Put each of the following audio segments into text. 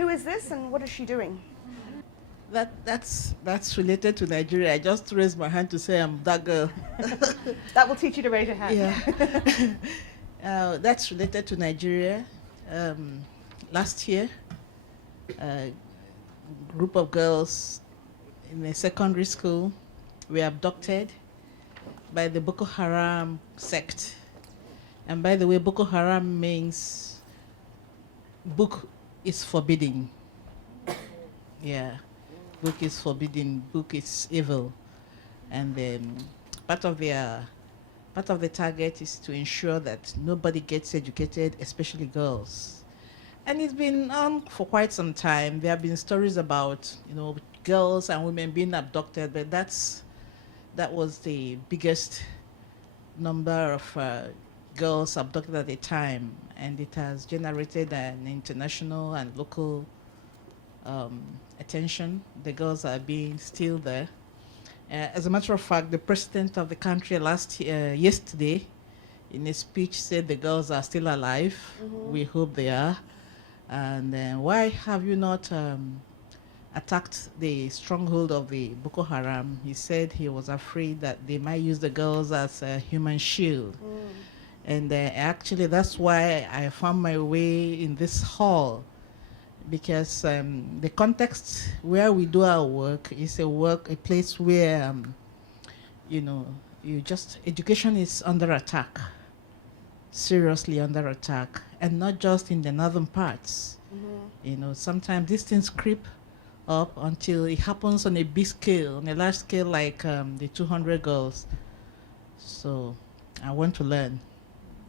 Who is this and what is she doing? That's related to Nigeria. I just raised my hand to say I'm that girl. That will teach you to raise your hand. Yeah. That's related to Nigeria. Last year, a group of girls in a secondary school were abducted by the Boko Haram sect. And by the way, Boko Haram means book is forbidden. Yeah, book is forbidden, book is evil. And part of the target is to ensure that nobody gets educated, especially girls. And it's been on for quite some time. There have been stories about, girls and women being abducted, but that was the biggest number of girls abducted at a time, and it has generated an international and local attention. The girls are being still there. As a matter of fact, the president of the country yesterday, in a speech, said the girls are still alive. Mm-hmm. We hope they are. And why have you not attacked the stronghold of the Boko Haram? He said he was afraid that they might use the girls as a human shield. Mm. And actually, that's why I found my way in this hall, because the context where we do our work is a place where, education is under attack, seriously under attack, and not just in the northern parts. Mm-hmm. Sometimes these things creep up until it happens on a big scale, on a large scale, like the 200 girls. So I want to learn.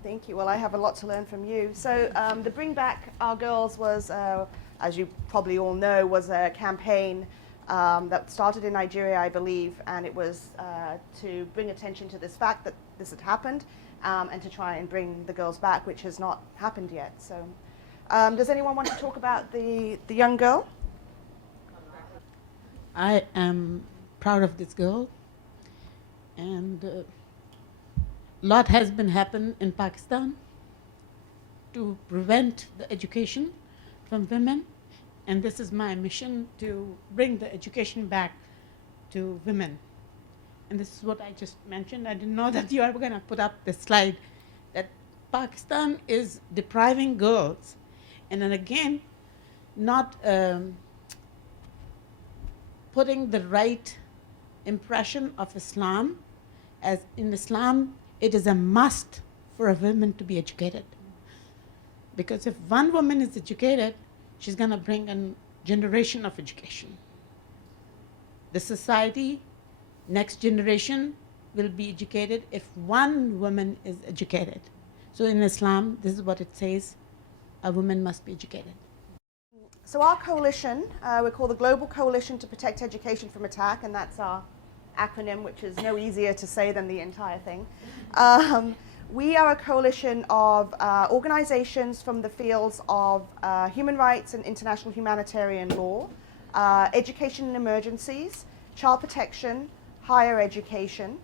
Thank you. Well, I have a lot to learn from you. So the Bring Back Our Girls was, as you probably all know, was a campaign that started in Nigeria, I believe, and it was to bring attention to this fact that this had happened, and to try and bring the girls back, which has not happened yet. So does anyone want to talk about the young girl? I am proud of this girl, and a lot has been happened in Pakistan to prevent the education from women, and this is my mission, to bring the education back to women. And this is what I just mentioned. I didn't know that you are going to put up this slide, that Pakistan is depriving girls, and then again, not putting the right impression of Islam, as in Islam, it is a must for a woman to be educated. Because if one woman is educated, she's going to bring a generation of education. The society, next generation, will be educated if one woman is educated. So in Islam, this is what it says, a woman must be educated. So our coalition, we're called the Global Coalition to Protect Education from Attack, and that's our acronym, which is no easier to say than the entire thing. We are a coalition of organizations from the fields of human rights and international humanitarian law, education in emergencies, child protection, higher education,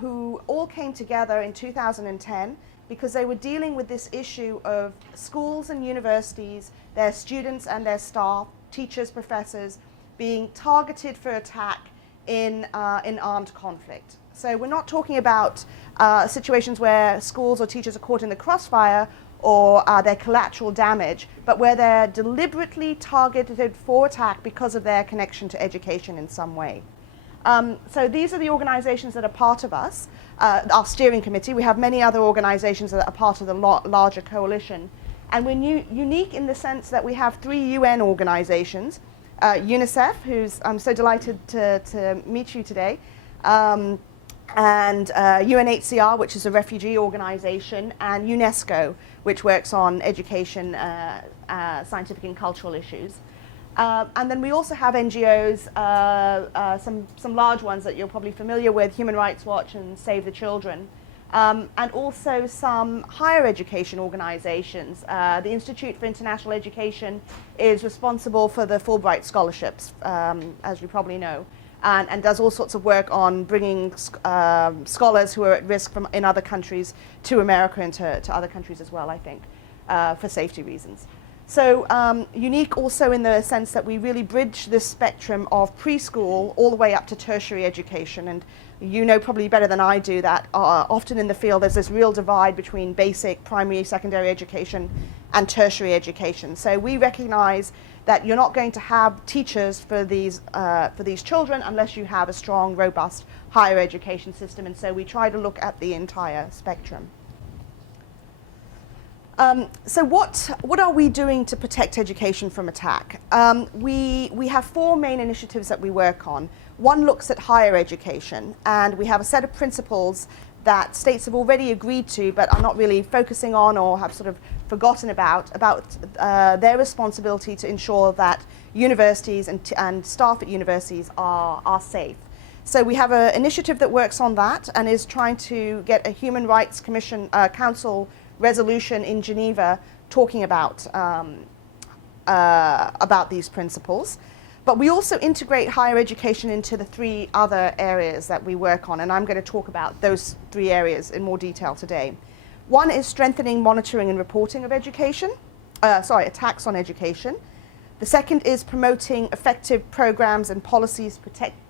who all came together in 2010 because they were dealing with this issue of schools and universities, their students and their staff, teachers, professors, being targeted for attack in armed conflict. So we're not talking about situations where schools or teachers are caught in the crossfire or they're collateral damage, but where they're deliberately targeted for attack because of their connection to education in some way. So these are the organizations that are part of us, our steering committee. We have many other organizations that are part of the larger coalition. And we're unique in the sense that we have 3 UN organizations, UNICEF, who's I'm so delighted to meet you today, and UNHCR, which is a refugee organization, and UNESCO, which works on education, scientific and cultural issues. And then we also have NGOs, some large ones that you're probably familiar with, Human Rights Watch and Save the Children, and also some higher education organizations. The Institute for International Education is responsible for the Fulbright scholarships, as you probably know, and does all sorts of work on bringing scholars who are at risk in other countries to America and to other countries as well, I think, for safety reasons. So unique also in the sense that we really bridge this spectrum of preschool all the way up to tertiary education. And you know probably better than I do that often in the field there's this real divide between basic, primary, secondary education and tertiary education. So we recognize that you're not going to have teachers for these children unless you have a strong, robust higher education system. And so we try to look at the entire spectrum. So what are we doing to protect education from attack? We have 4 main initiatives that we work on. One looks at higher education, and we have a set of principles that states have already agreed to but are not really focusing on or have sort of forgotten about their responsibility to ensure that universities and staff at universities are safe. So we have an initiative that works on that and is trying to get a Human Rights Commission Council resolution in Geneva talking about these principles. But we also integrate higher education into the 3 other areas that we work on, and I'm going to talk about those 3 areas in more detail today. One is strengthening monitoring and reporting of education, attacks on education. The second is promoting effective programs and policies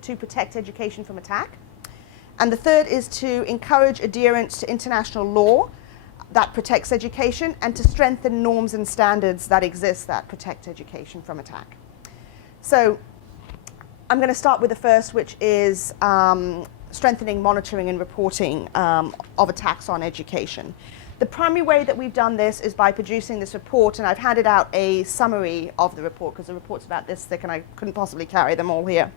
to protect education from attack. And the third is to encourage adherence to international law that protects education and to strengthen norms and standards that exist that protect education from attack. So I'm going to start with the first, which is strengthening monitoring and reporting of attacks on education. The primary way that we've done this is by producing this report, and I've handed out a summary of the report because the report's about this thick and I couldn't possibly carry them all here.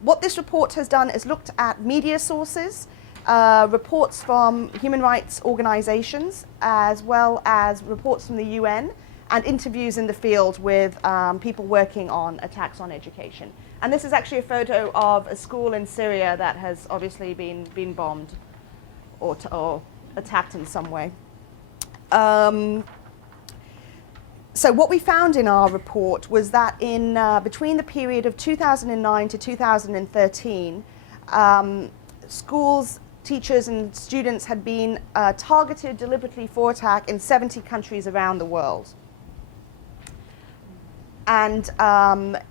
What this report has done is looked at media sources, reports from human rights organizations, as well as reports from the UN, and interviews in the field with people working on attacks on education. And this is actually a photo of a school in Syria that has obviously been bombed or attacked in some way. So what we found in our report was that in between the period of 2009 to 2013, schools, teachers and students had been targeted deliberately for attack in 70 countries around the world. And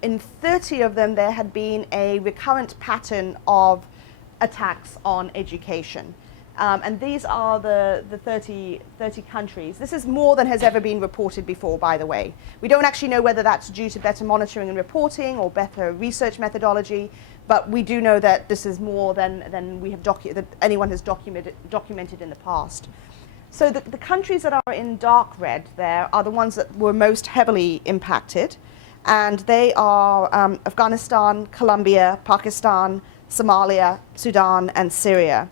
in 30 of them, there had been a recurrent pattern of attacks on education. And these are the 30 countries. This is more than has ever been reported before, by the way. We don't actually know whether that's due to better monitoring and reporting or better research methodology, but we do know that this is more than we have that anyone has documented in the past. So the countries that are in dark red there are the ones that were most heavily impacted, and they are Afghanistan, Colombia, Pakistan, Somalia, Sudan, and Syria,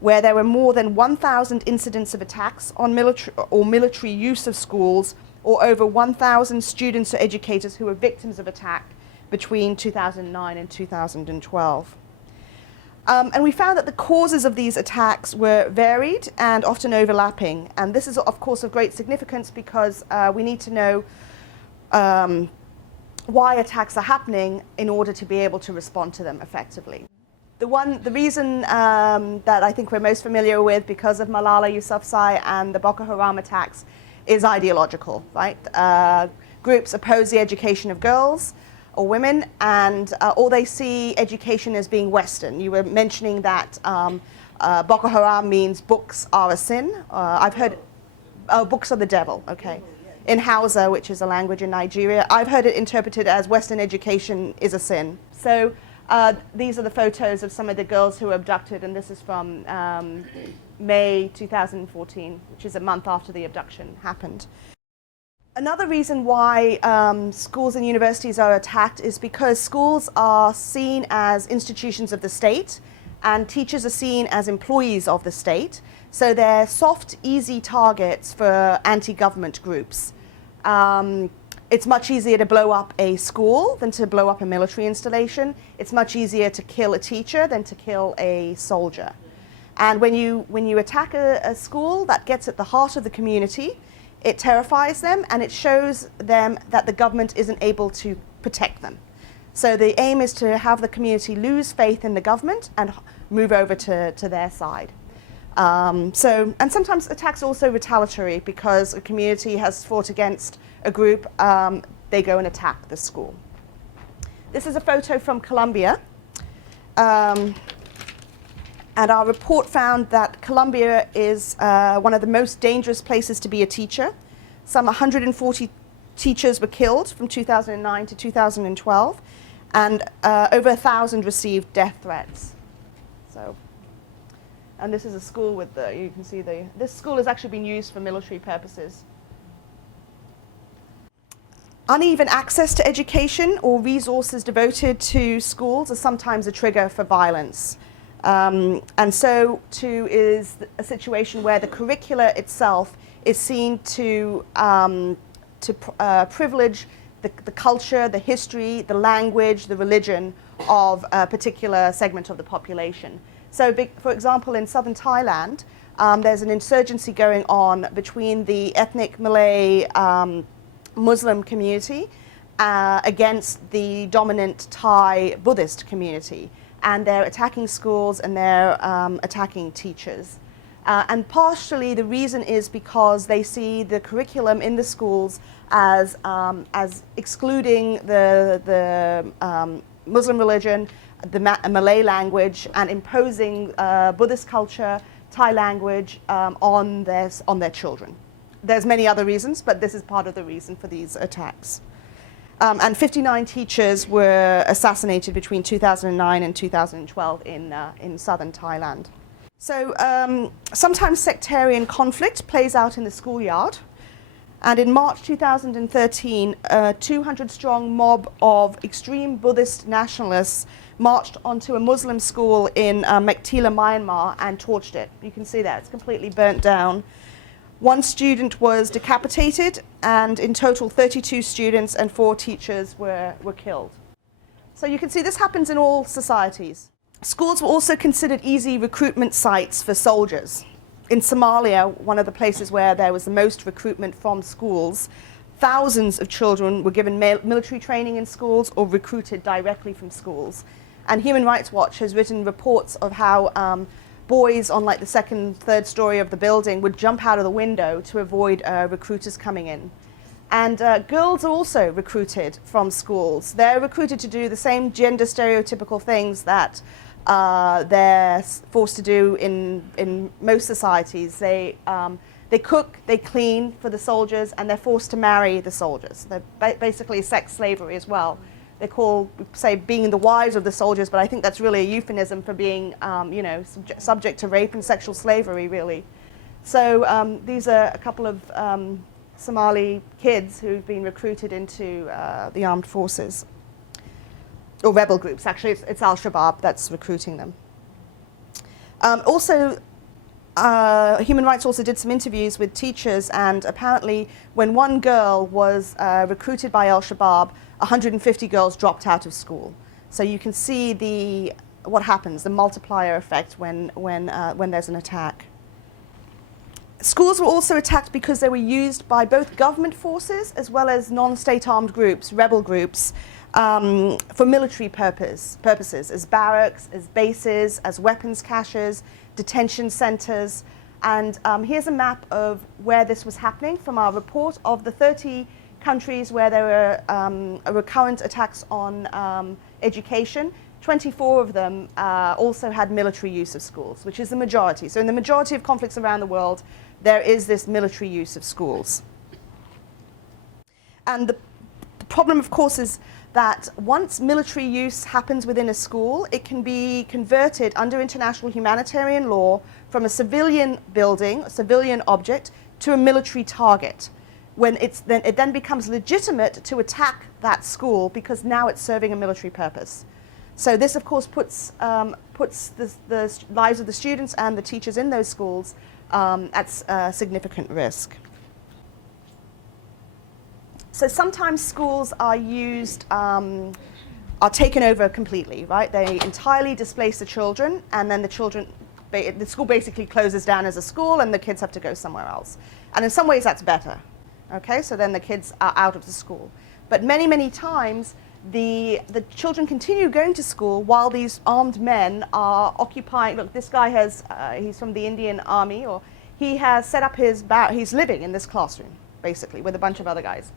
where there were more than 1,000 incidents of attacks on military use of schools, or over 1,000 students or educators who were victims of attack between 2009 and 2012. And we found that the causes of these attacks were varied and often overlapping. And this is, of course, of great significance because we need to know why attacks are happening in order to be able to respond to them effectively. The reason that I think we're most familiar with because of Malala Yousafzai and the Boko Haram attacks is ideological, right? Groups oppose the education of girls or women, and or they see education as being Western. You were mentioning that Boko Haram means books are a sin. I've heard, books are the devil, okay. In Hausa, which is a language in Nigeria, I've heard it interpreted as Western education is a sin. So these are the photos of some of the girls who were abducted, and this is from May 2014, which is a month after the abduction happened. Another reason why schools and universities are attacked is because schools are seen as institutions of the state and teachers are seen as employees of the state. So they're soft, easy targets for anti-government groups. It's much easier to blow up a school than to blow up a military installation. It's much easier to kill a teacher than to kill a soldier. And when you attack a school, that gets at the heart of the community. It terrifies them, and it shows them that the government isn't able to protect them. So the aim is to have the community lose faith in the government and move over to their side. And sometimes attacks are also retaliatory because a community has fought against a group, they go and attack the school. This is a photo from Colombia. And our report found that Colombia is one of the most dangerous places to be a teacher. Some 140 teachers were killed from 2009 to 2012, and over 1,000 received death threats. So, and this is a school with you can see this school has actually been used for military purposes. Uneven access to education or resources devoted to schools are sometimes a trigger for violence. And so too is a situation where the curricula itself is seen to privilege the culture, the history, the language, the religion of a particular segment of the population. So for example, in southern Thailand, there's an insurgency going on between the ethnic Malay Muslim community against the dominant Thai Buddhist community. And they're attacking schools and they're attacking teachers. And partially the reason is because they see the curriculum in the schools as excluding the Muslim religion, the Malay language, and imposing Buddhist culture, Thai language on their children. There's many other reasons, but this is part of the reason for these attacks. And 59 teachers were assassinated between 2009 and 2012 in southern Thailand. So sometimes sectarian conflict plays out in the schoolyard. And in March 2013, a 200-strong mob of extreme Buddhist nationalists marched onto a Muslim school in Mektila, Myanmar, and torched it. You can see that, it's completely burnt down. One student was decapitated, and in total 32 students and 4 teachers were killed. So you can see this happens in all societies. Schools were also considered easy recruitment sites for soldiers. In Somalia, one of the places where there was the most recruitment from schools, thousands of children were given military training in schools or recruited directly from schools. And Human Rights Watch has written reports of how boys on like the second, third story of the building would jump out of the window to avoid recruiters coming in. And girls are also recruited from schools. They're recruited to do the same gender stereotypical things that they're forced to do in most societies. They cook, they clean for the soldiers, and they're forced to marry the soldiers. They're basically sex slavery as well. They say being the wives of the soldiers, but I think that's really a euphemism for being, subject to rape and sexual slavery, really. So these are a couple of Somali kids who've been recruited into the armed forces, or rebel groups. Actually, it's Al-Shabaab that's recruiting them. Human Rights also did some interviews with teachers, and apparently when one girl was recruited by Al-Shabaab, 150 girls dropped out of school. So you can see what happens, the multiplier effect when there's an attack. Schools were also attacked because they were used by both government forces as well as non-state armed groups, rebel groups, for military purposes, as barracks, as bases, as weapons caches, detention centers. And here's a map of where this was happening from our report. Of the 30 countries where there were recurrent attacks on education, 24 of them also had military use of schools, which is the majority. So in the majority of conflicts around the world, there is this military use of schools. And the problem, of course, is that once military use happens within a school, it can be converted under international humanitarian law from a civilian building, a civilian object, to a military target. When it then becomes legitimate to attack that school because now it's serving a military purpose. So this, of course, puts the lives of the students and the teachers in those schools at significant risk. So sometimes schools are taken over completely, right? They entirely displace the children, and then the school basically closes down as a school, and the kids have to go somewhere else. And in some ways, that's better. Okay, so then the kids are out of the school. But many, many times, the children continue going to school while these armed men are occupying. Look, this guy has, he's from the Indian Army, or he has set up he's living in this classroom, basically, with a bunch of other guys.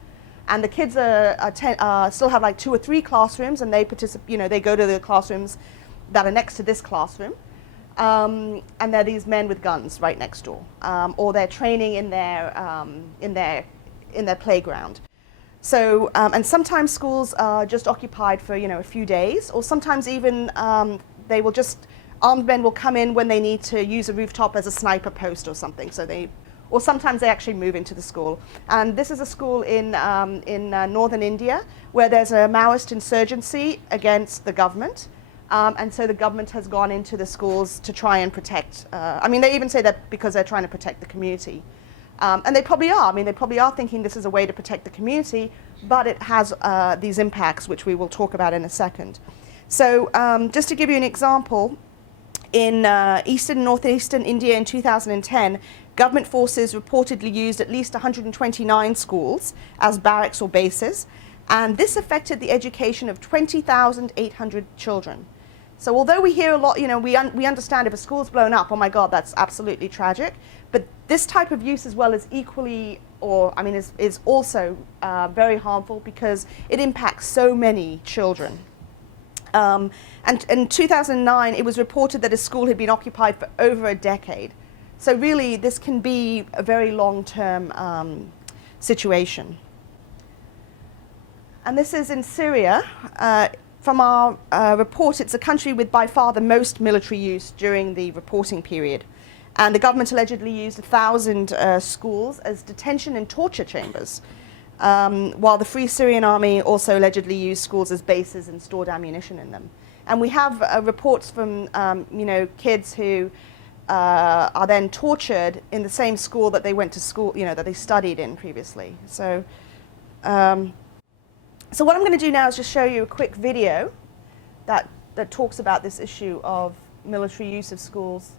And the kids still have like 2 or 3 classrooms, and they they go to the classrooms that are next to this classroom. And there are these men with guns right next door, or they're training in their playground. So, and sometimes schools are just occupied for, a few days, or sometimes even armed men will come in when they need to use a rooftop as a sniper post or something. Or sometimes they actually move into the school. And this is a school in northern India where there's a Maoist insurgency against the government. And so the government has gone into the schools to try and protect, they even say that because they're trying to protect the community. And they probably are. They probably are thinking this is a way to protect the community, but it has these impacts, which we will talk about in a second. So just to give you an example, in eastern and northeastern India in 2010, government forces reportedly used at least 129 schools as barracks or bases, and this affected the education of 20,800 children. So although we hear a lot, we understand if a school's blown up, oh my God, that's absolutely tragic. But this type of use as well is equally, is also very harmful because it impacts so many children. And in 2009, it was reported that a school had been occupied for over a decade. So really, this can be a very long-term situation. And this is in Syria. From our report, it's a country with by far the most military use during the reporting period. And the government allegedly used 1,000 schools as detention and torture chambers, while the Free Syrian Army also allegedly used schools as bases and stored ammunition in them. And we have reports from kids who are then tortured in the same school that they went to school, that they studied in previously. So what I'm going to do now is just show you a quick video that talks about this issue of military use of schools.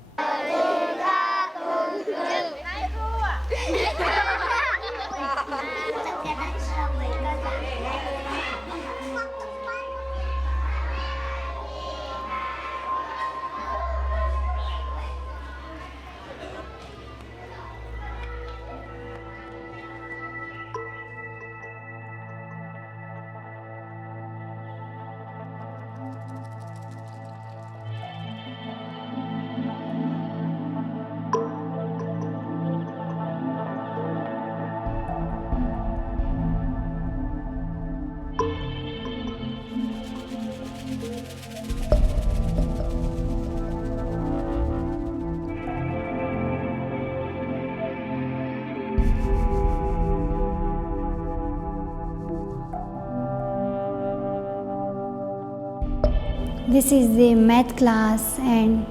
This is the math class, and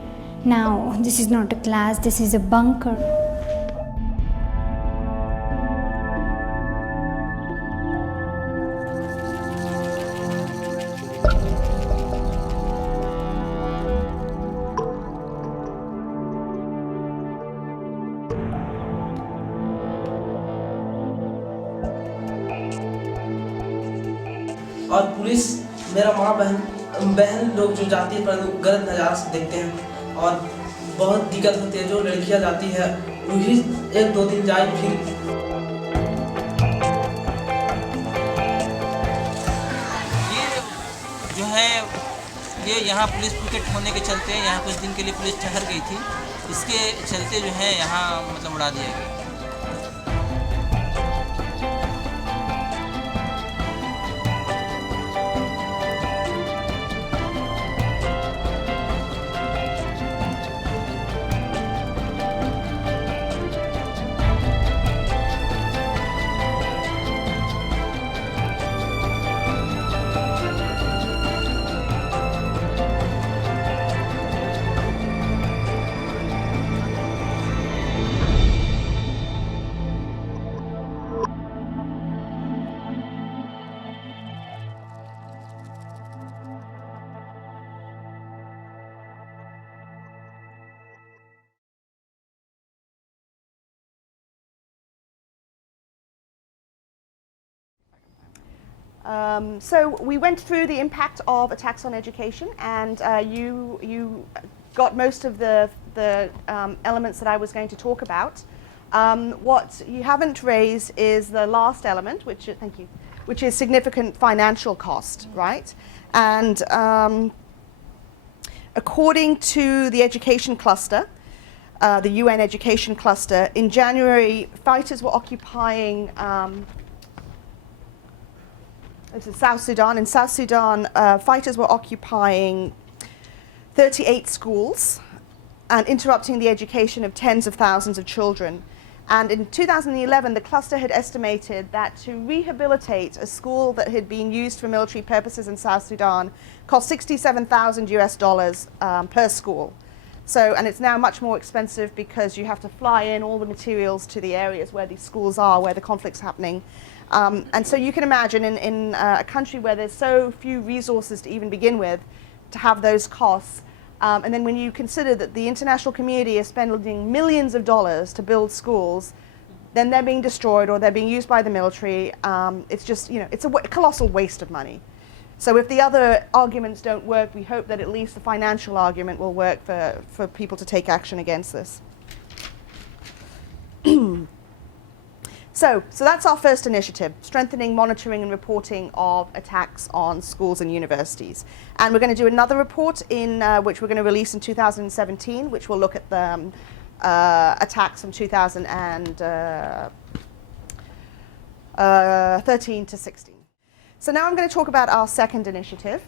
now this is not a class, this is a bunker. और police मेरा माँ बहन लोग जो जाती है पर गलत नज़ारा से देखते हैं और बहुत दिक्कत होती है। जो लड़कियाँ जाती है वही 1-2 दिन जाए फिर ये जो है ये यहाँ पुलिस पिकेट होने के चलते यहाँ कुछ दिन के लिए पुलिस ठहर गई थी, इसके चलते जो है यहाँ उड़ा दिया गया। So we went through the impact of attacks on education, and you got most of the elements that I was going to talk about. What you haven't raised is the last element, which is significant financial cost, right? And according to the education cluster, the UN education cluster, in January, fighters were occupying this is South Sudan. In South Sudan, fighters were occupying 38 schools and interrupting the education of tens of thousands of children. And in 2011, the cluster had estimated that to rehabilitate a school that had been used for military purposes in South Sudan cost $67,000 per school. So, and it's now much more expensive because you have to fly in all the materials to the areas where these schools are, where the conflict's happening. And so you can imagine in a country where there's so few resources to even begin with, to have those costs. And then when you consider that the international community is spending millions of dollars to build schools, then they're being destroyed or they're being used by the military. It's just, it's a colossal waste of money. So if the other arguments don't work, we hope that at least the financial argument will work for people to take action against this. So that's our first initiative, strengthening monitoring and reporting of attacks on schools and universities. And we're going to do another report which we're going to release in 2017, which will look at the attacks from 2013 to 16. So now I'm going to talk about our second initiative,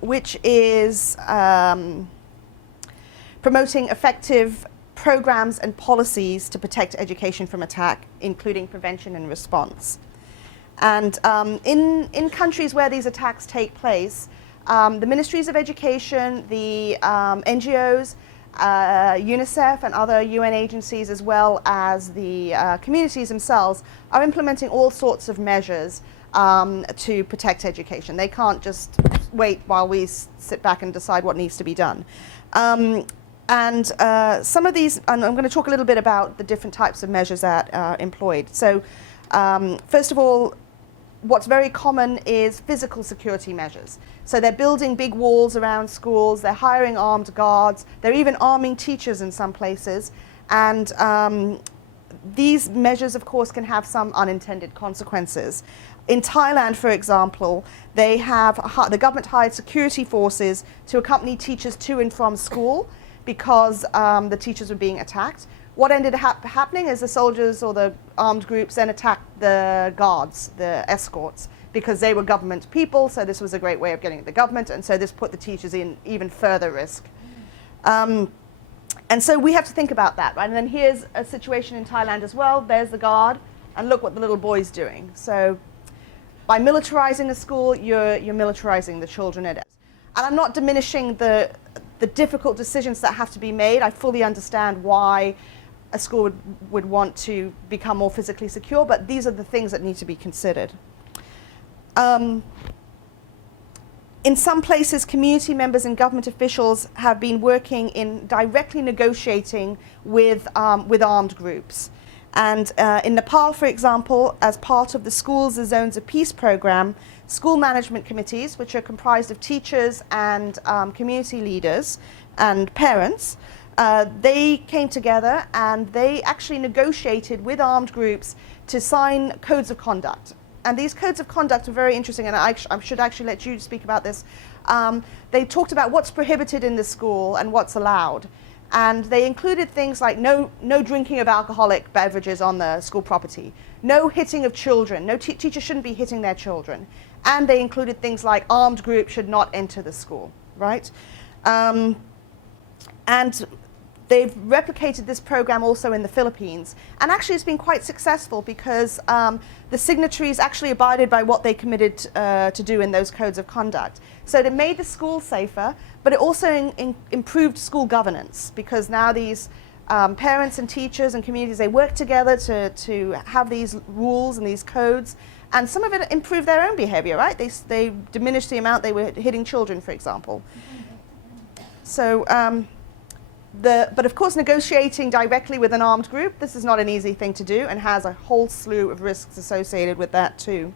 which is promoting effective programs and policies to protect education from attack, including prevention and response. And in countries where these attacks take place, the ministries of education, the NGOs, UNICEF and other UN agencies, as well as the communities themselves, are implementing all sorts of measures to protect education. They can't just wait while we sit back and decide what needs to be done. And some of these, and I'm going to talk a little bit about the different types of measures that are employed. So first of all, what's very common is physical security measures. So they're building big walls around schools, they're hiring armed guards, they're even arming teachers in some places. And these measures, of course, can have some unintended consequences. In Thailand, for example, they have the government hired security forces to accompany teachers to and from school because the teachers were being attacked. What ended up happening is the soldiers or the armed groups then attacked the guards, the escorts, because they were government people, so this was a great way of getting at the government, and so this put the teachers in even further risk. And so we have to think about that, right? And then here's a situation in Thailand as well. There's the guard, and look what the little boy's doing. So by militarizing a school, you're militarizing the children at it. And I'm not diminishing the difficult decisions that have to be made. I fully understand why a school would want to become more physically secure, but these are the things that need to be considered. In some places, community members and government officials have been working in directly negotiating with armed groups. And in Nepal, for example, as part of the Schools as Zones of Peace program, school management committees, which are comprised of teachers and community leaders and parents, they came together and they actually negotiated with armed groups to sign codes of conduct. And these codes of conduct are very interesting, and I should actually let you speak about this. They talked about what's prohibited in the school and what's allowed. And they included things like no drinking of alcoholic beverages on the school property, no hitting of children, no teachers shouldn't be hitting their children. And they included things like armed groups should not enter the school, right? And they've replicated this program also in the Philippines. And actually it's been quite successful because the signatories actually abided by what they committed to do in those codes of conduct. So it made the school safer, but it also improved school governance because now these parents and teachers and communities, they work together to have these rules and these codes. And some of it improved their own behavior, right? They diminished the amount they were hitting children, for example. So But of course, negotiating directly with an armed group, this is not an easy thing to do and has a whole slew of risks associated with that too.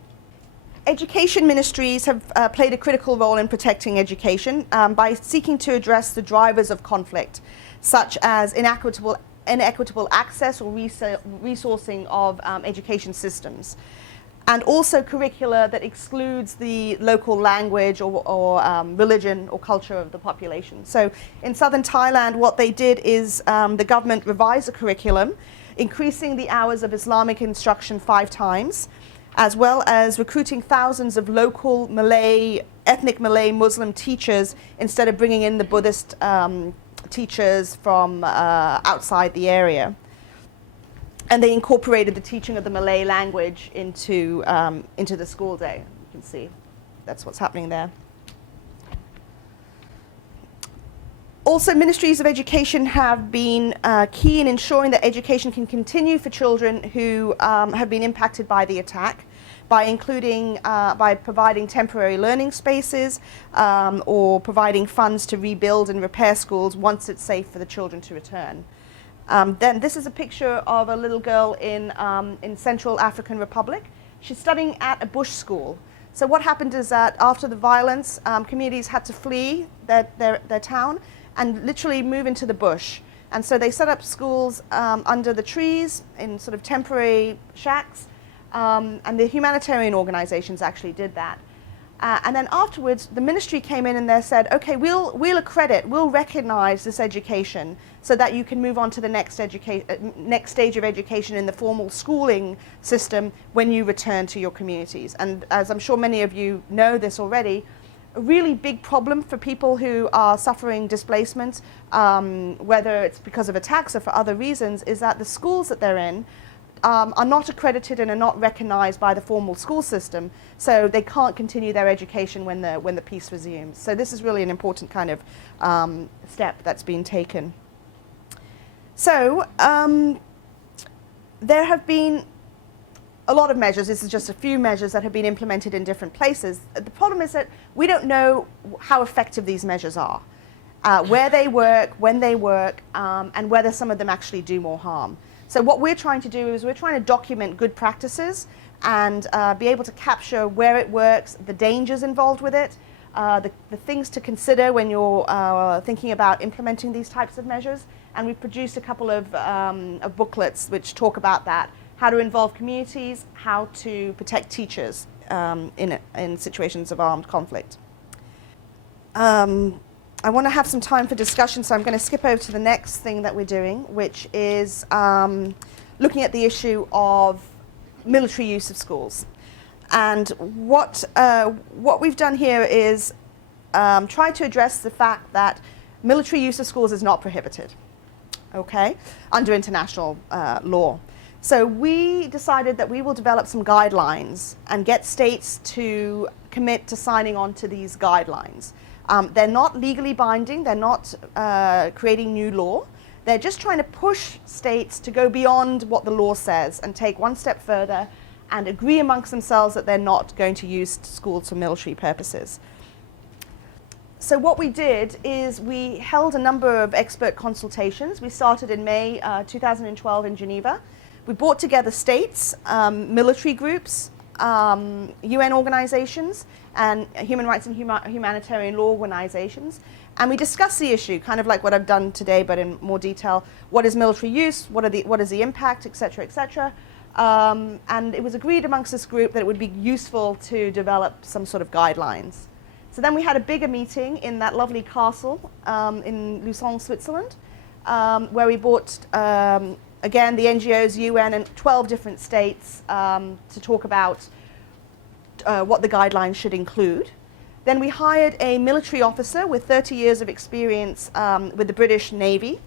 Education ministries have played a critical role in protecting education by seeking to address the drivers of conflict, such as inequitable access or resourcing of education systems, and also curricula that excludes the local language or religion or culture of the population. So in southern Thailand, what they did is the government revised the curriculum, increasing the hours of Islamic instruction 5 times, as well as recruiting thousands of local Malay, ethnic Malay Muslim teachers instead of bringing in the Buddhist teachers from outside the area. And they incorporated the teaching of the Malay language into the school day. You can see that's what's happening there. Also, ministries of education have been key in ensuring that education can continue for children who have been impacted by the attack, by providing temporary learning spaces or providing funds to rebuild and repair schools once it's safe for the children to return. Then this is a picture of a little girl in Central African Republic. She's studying at a bush school. So what happened is that after the violence, communities had to flee their town and literally move into the bush. And so they set up schools under the trees in sort of temporary shacks. And the humanitarian organizations actually did that. And then afterwards, the ministry came in and they said, okay, we'll recognize this education so that you can move on to the next stage of education in the formal schooling system when you return to your communities. And as I'm sure many of you know this already, a really big problem for people who are suffering displacement, whether it's because of attacks or for other reasons, is that the schools that they're in are not accredited and are not recognized by the formal school system, so they can't continue their education when the peace resumes. So this is really an important kind of step that's been taken. So there have been a lot of measures. This is just a few measures that have been implemented in different places. The problem is that we don't know how effective these measures are, where they work, when they work, and whether some of them actually do more harm. So what we're trying to do is we're trying to document good practices and be able to capture where it works, the dangers involved with it, the things to consider when you're thinking about implementing these types of measures. And we've produced a couple of booklets which talk about that, how to involve communities, how to protect teachers in situations of armed conflict. I want to have some time for discussion, so I'm going to skip over to the next thing that we're doing, which is looking at the issue of military use of schools. And what we've done here is try to address the fact that military use of schools is not prohibited, okay, under international law. So we decided that we will develop some guidelines and get states to commit to signing on to these guidelines. They're not legally binding, they're not creating new law. They're just trying to push states to go beyond what the law says and take one step further and agree amongst themselves that they're not going to use schools for military purposes. So what we did is we held a number of expert consultations. We started in May 2012 in Geneva. We brought together states, military groups, UN organizations, and human rights and humanitarian law organizations. And we discussed the issue, kind of like what I've done today, but in more detail. What is military use? What is the impact, et cetera, et cetera. And it was agreed amongst this group that it would be useful to develop some sort of guidelines. So then we had a bigger meeting in that lovely castle in Lucerne, Switzerland, where we brought, again, the NGOs, UN, and 12 different states to talk about what the guidelines should include. Then we hired a military officer with 30 years of experience with the British Navy,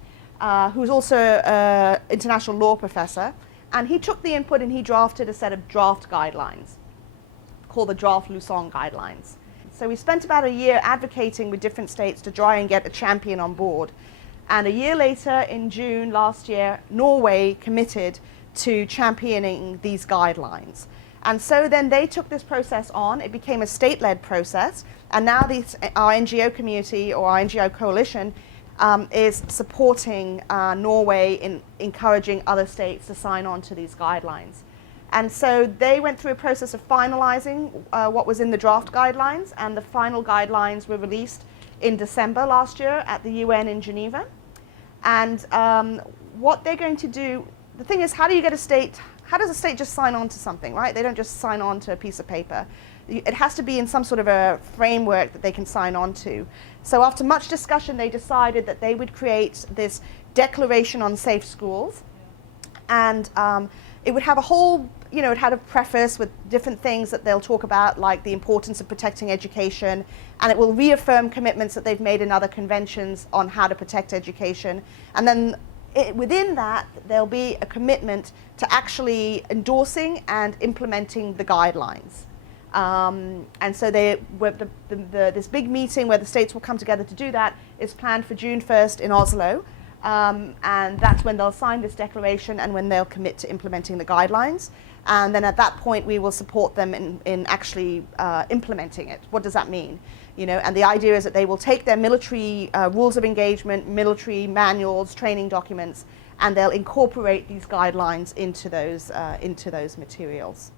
who's also an international law professor. And he took the input and he drafted a set of draft guidelines called the Draft Lucerne Guidelines. So we spent about a year advocating with different states to try and get a champion on board. And a year later, in June last year, Norway committed to championing these guidelines. And so then they took this process on. It became a state-led process. And now our NGO community or our NGO coalition is supporting Norway in encouraging other states to sign on to these guidelines. And so they went through a process of finalizing what was in the draft guidelines, and the final guidelines were released in December last year at the UN in Geneva. And what they're going to do, the thing is, how does a state just sign on to something, right? They don't just sign on to a piece of paper. It has to be in some sort of a framework that they can sign on to. So after much discussion, they decided that they would create this declaration on safe schools. And it would have a whole, it had a preface with different things that they'll talk about, like the importance of protecting education, and it will reaffirm commitments that they've made in other conventions on how to protect education. And then within that, there'll be a commitment to actually endorsing and implementing the guidelines. And so this big meeting where the states will come together to do that is planned for June 1st in Oslo. And that's when they'll sign this declaration and when they'll commit to implementing the guidelines. And then at that point, we will support them in actually implementing it. What does that mean? And the idea is that they will take their military rules of engagement, military manuals, training documents, and they'll incorporate these guidelines into those materials.